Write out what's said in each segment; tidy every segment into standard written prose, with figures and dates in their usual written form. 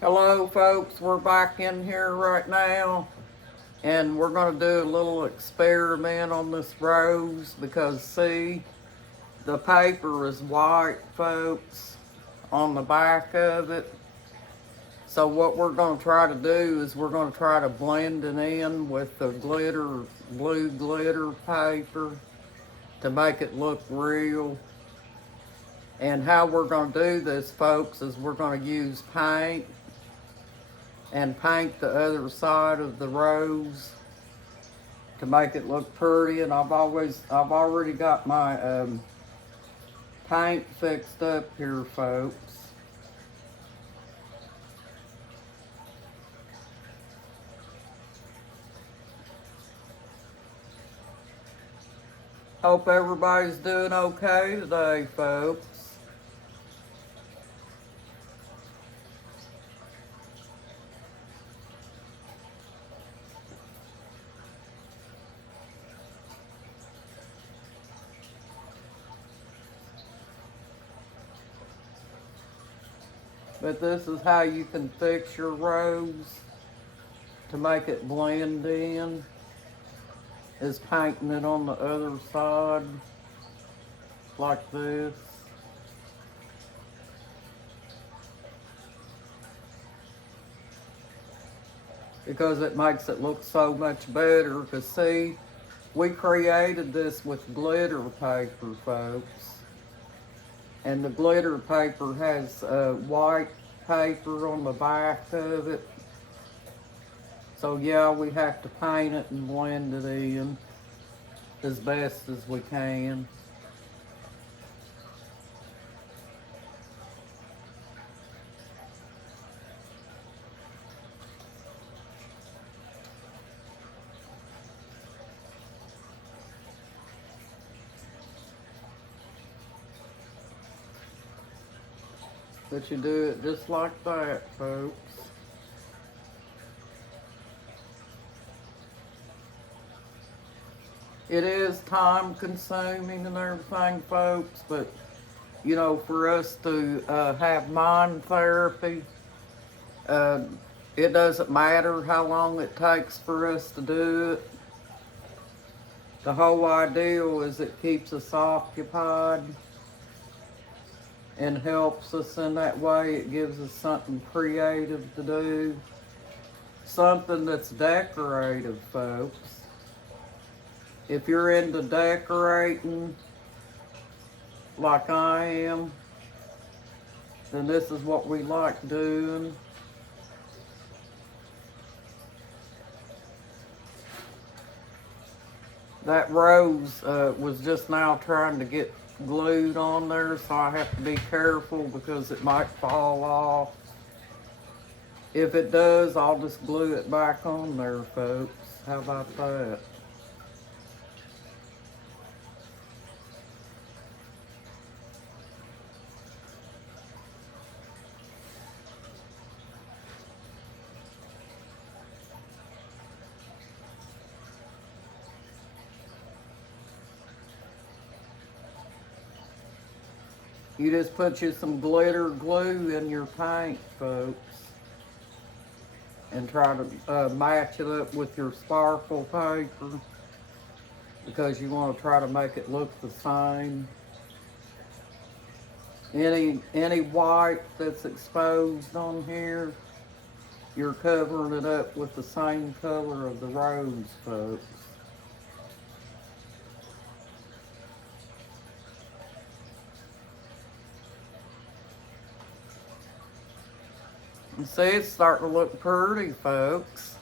Hello folks, we're back in here right now and we're going to do a little experiment on this rose because see, the paper is white folks on the back of it. So what we're going to try to do is we're going to try to blend it in with the blue glitter paper to make it look real. And how we're going to do this folks is we're going to use paint and paint the other side of the rose to make it look pretty. And I've already got my paint fixed up here folks. Hope everybody's doing okay today folks. But this is how you can fix your rose to make it blend in, is painting it on the other side like this. Because it makes it look so much better. Because see, we created this with glitter paper folks. And the glitter paper has white paper on the back of it. So yeah, we have to paint it and blend it in as best as we can. But you do it just like that, folks. It is time consuming and everything, folks, but you know, for us to have mind therapy, uh, it doesn't matter how long it takes for us to do it. The whole ideal is it keeps us occupied and helps us in that way. It gives us something creative to do, something that's decorative, folks. If you're into decorating like I am, then this is what we like doing. That rose was just now trying to get glued on there, so I have to be careful because it might fall off. If it does, I'll just glue it back on there, folks. How about that? You just put you some glitter glue in your paint, folks, and try to match it up with your sparkle paper because you want to try to make it look the same. Any white that's exposed on here, you're covering it up with the same color of the rose, folks. And see, it's starting to look pretty, folks.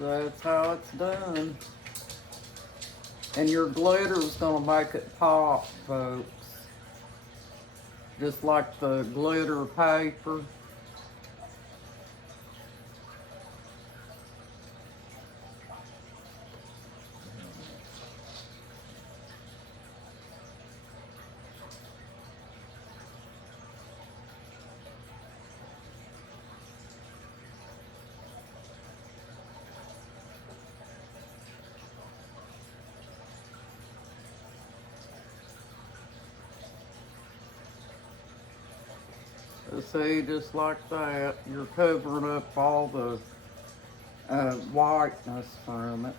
That's how it's done. And your glitter is going to make it pop, folks. Just like the glitter paper. See, just like that, you're covering up all the whiteness from it.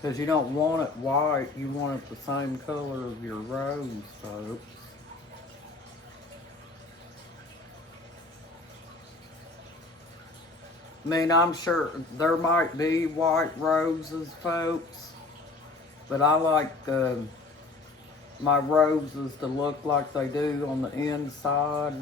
Because you don't want it white, you want it the same color of your rose, folks. I mean, I'm sure there might be white roses, folks, but I like my roses to look like they do on the inside.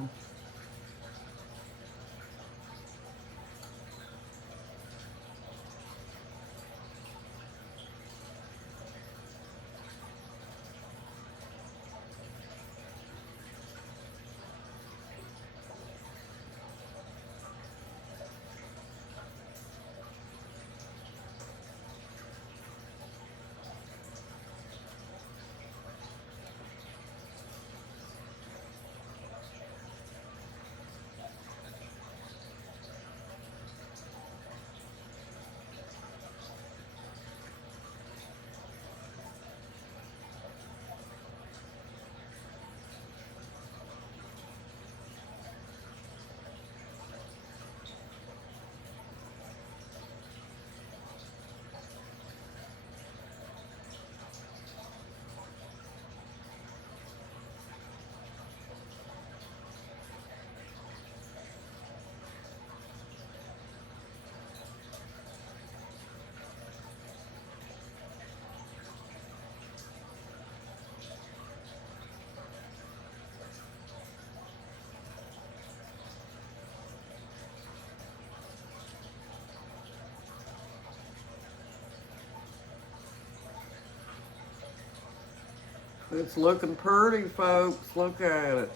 It's looking pretty, folks. Look at it.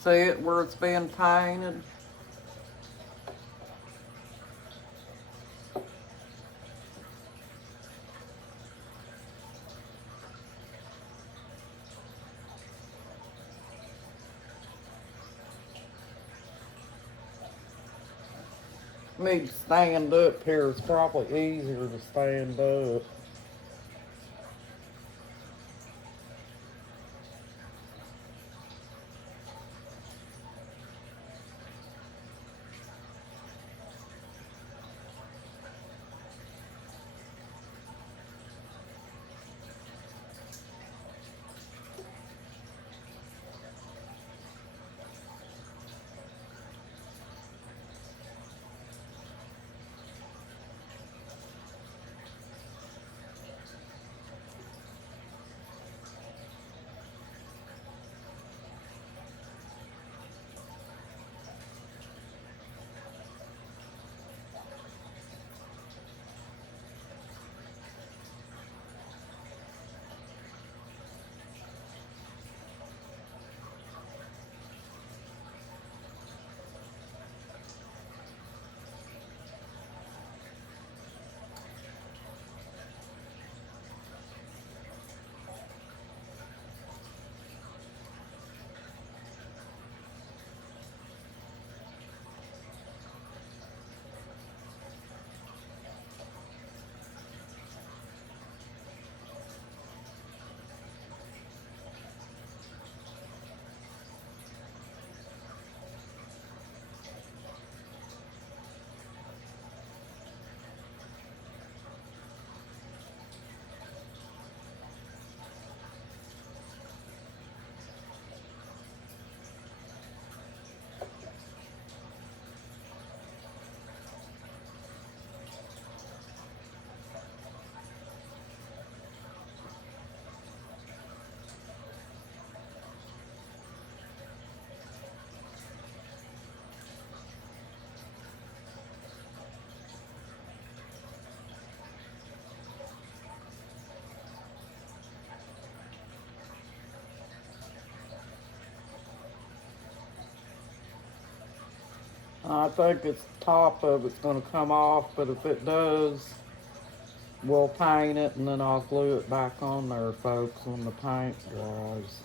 See it where it's been painted? Me to stand up here. It's probably easier to stand up. I think the top of it's going to come off, but if it does, we'll paint it and then I'll glue it back on there, folks, when the paint dries.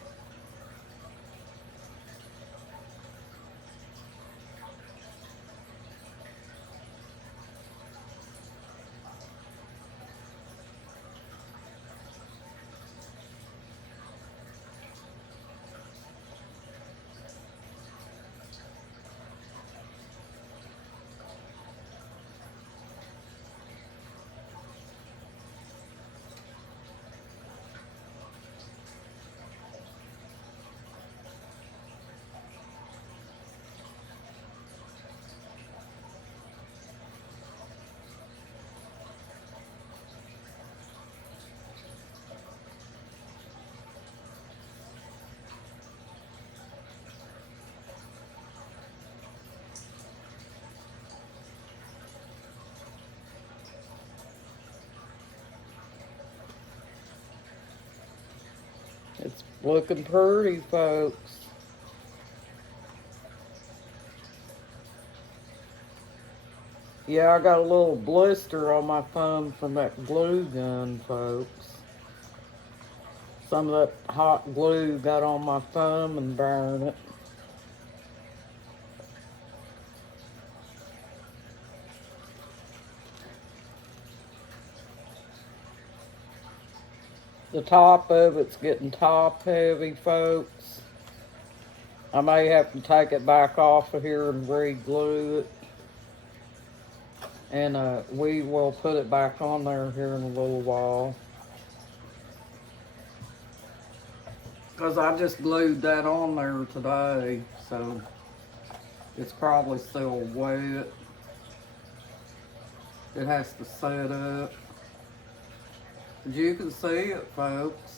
It's looking pretty, folks. Yeah, I got a little blister on my thumb from that glue gun, folks. Some of that hot glue got on my thumb and burned it. The top of it's getting top heavy, folks. I may have to take it back off of here and re-glue it. And we will put it back on there here in a little while. Because I just glued that on there today, so it's probably still wet. It has to set up. But you can see it, folks.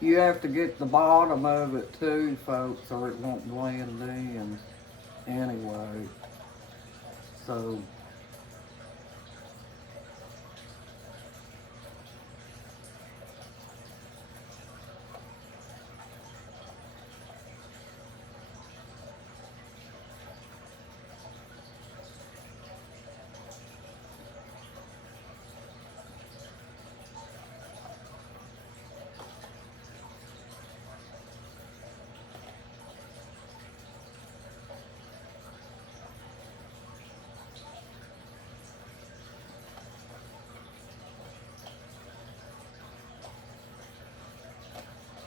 You have to get the bottom of it too, folks, or it won't blend in anyway. So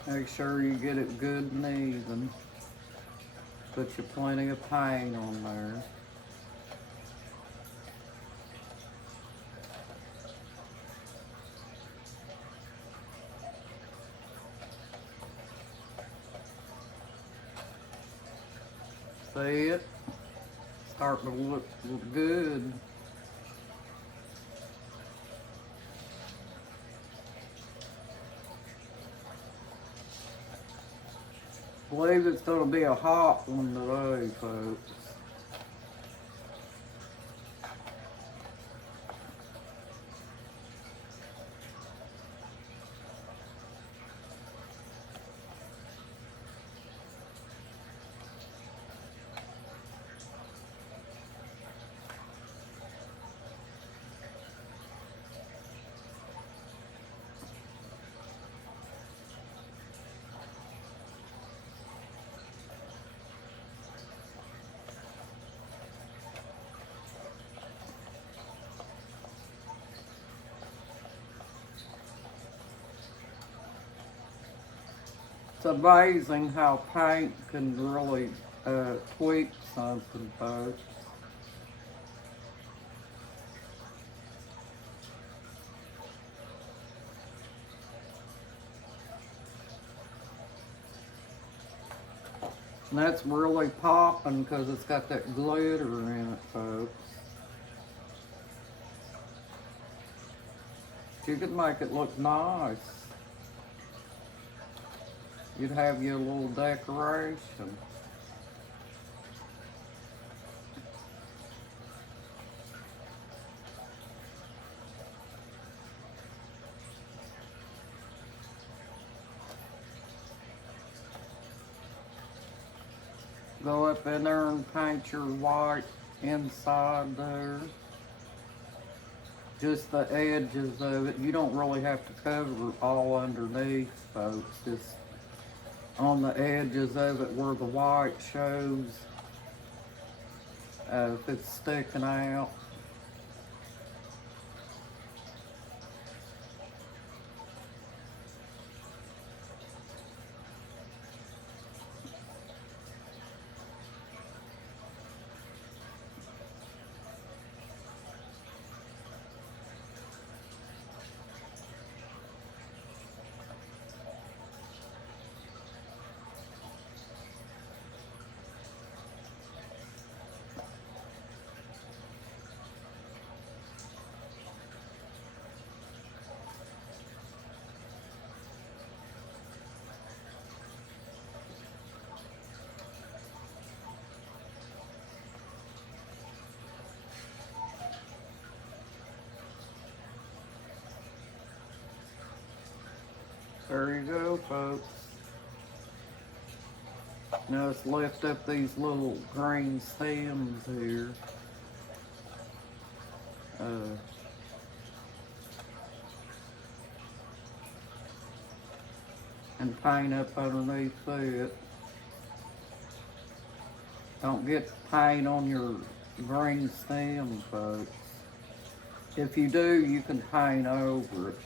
make sure you get it good and even. Put you plenty of paint on there. See it? Starting to look good. I believe it's going to be a hot one today, folks. It's amazing how paint can really tweak something, folks. And that's really popping because it's got that glitter in it, folks. You could make it look nice. You'd have your little decoration. Go up in there and paint your white inside there. Just the edges of it. You don't really have to cover all underneath, folks. Just on the edges of it where the white shows. If it's sticking out. There you go, folks. Now let's lift up these little green stems here. And paint up underneath it. Don't get paint on your green stem, folks. If you do, you can paint over it.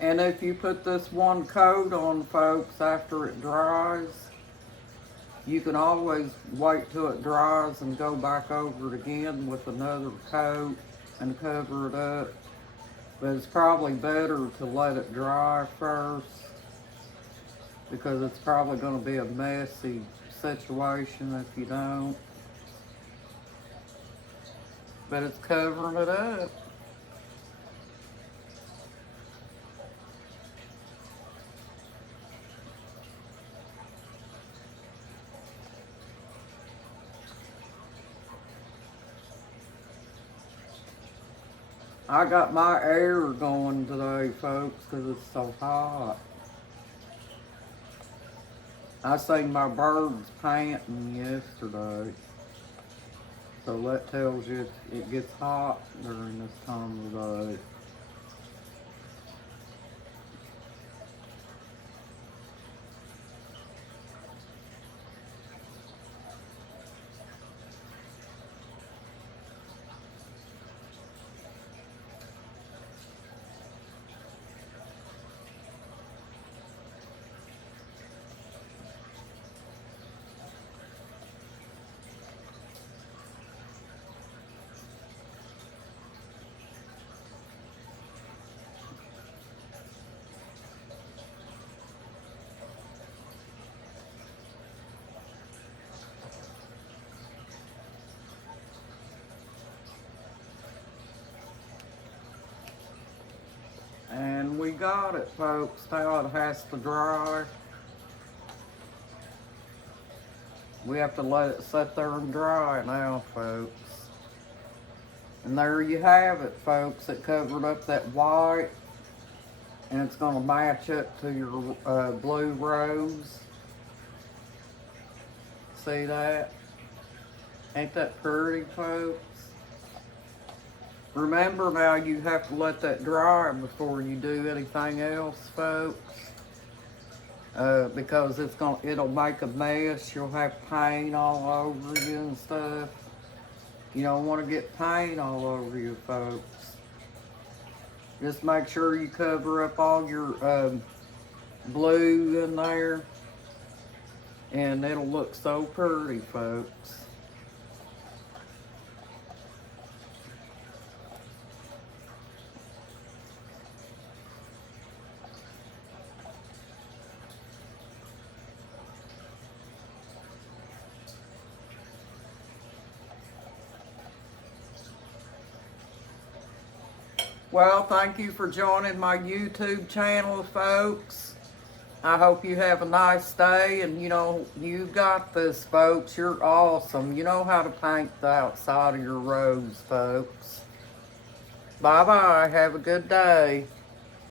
And if you put this one coat on, folks, after it dries, you can always wait till it dries and go back over it again with another coat and cover it up. But it's probably better to let it dry first, because it's probably going to be a messy situation if you don't. But it's covering it up. I got my air going today, folks, because it's so hot. I seen my birds panting yesterday. So that tells you it gets hot during this time of day. And we got it, folks. Now it has to dry. We have to let it sit there and dry now, folks. And there you have it, folks. It covered up that white. And it's going to match up to your blue rose. See that? Ain't that pretty, folks? Remember now, you have to let that dry before you do anything else, folks. Because it'll make a mess. You'll have paint all over you and stuff. You don't want to get paint all over you, folks. Just make sure you cover up all your blue in there. And it'll look so pretty, folks. Well, thank you for joining my YouTube channel, folks. I hope you have a nice day, and you got this, folks. You're awesome. You know how to paint the outside of your rose, folks. Bye-bye. Have a good day.